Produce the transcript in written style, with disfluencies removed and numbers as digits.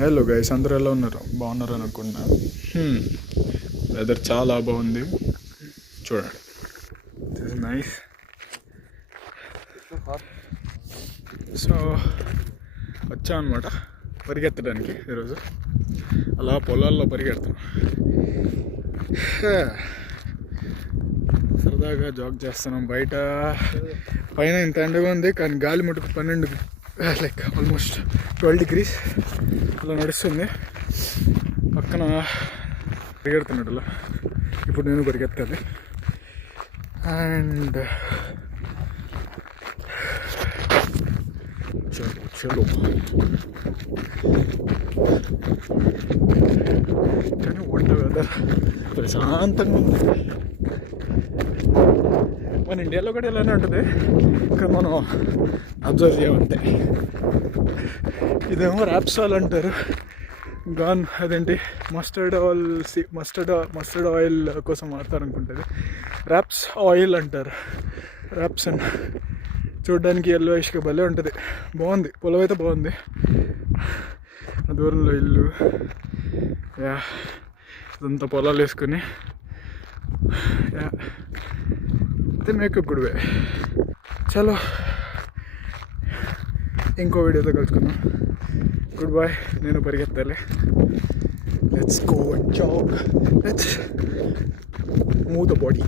Hello guys, అందరూ ఎలా ఉన్నారు? బాగున్నారు అనుకుంటున్నా. వెదర్ చాలా బాగుంది, చూడండి. This is nice. సో వచ్చా అనమాట పరిగెత్తడానికి. ఈరోజు అలా పొలాల్లో పరిగెడతాం, సరదాగా జాగ్ చేస్తున్నాం. బయట పైన ఇంత ఎండగా ఉంది, కానీ గాలి మటుకు 12 లైక్ ఆల్మోస్ట్ 12 degrees అలా నడుస్తుంది. పక్కన పరిగెడుతున్నాడు అలా. ఇప్పుడు నేను పరిగెత్తాలి. అండ్ చలో కానీ వంట వెదర్ ప్రశాంతంగా ఉంది. మన ఇండియాలో కూడా ఇలానే ఉంటుంది, కానీ మనం అబ్జర్వ్ చేయమంతే. ఇదేమో ర్యాప్సాల్ అంటారు. అదేంటి మస్టర్డ్ ఆయిల్ కోసం వాడతారు అనుకుంటుంది. ర్యాప్స్ ఆయిల్ అంటారు. ర్యాప్స్ అని చూడడానికి ఎల్లోయిష్గా భలే ఉంటుంది. బాగుంది, పొలం అయితే బాగుంది. దూరంలో ఇల్లు, ఇదంతా పొలాలు వేసుకొని అయితే మేక్ గుడ్ వే. చలో ఇంకో వీడియోతో కలుసుకుందాం. Good bye. నేను పరిగెత్తాలి. Let's go and jog. Let's move the body.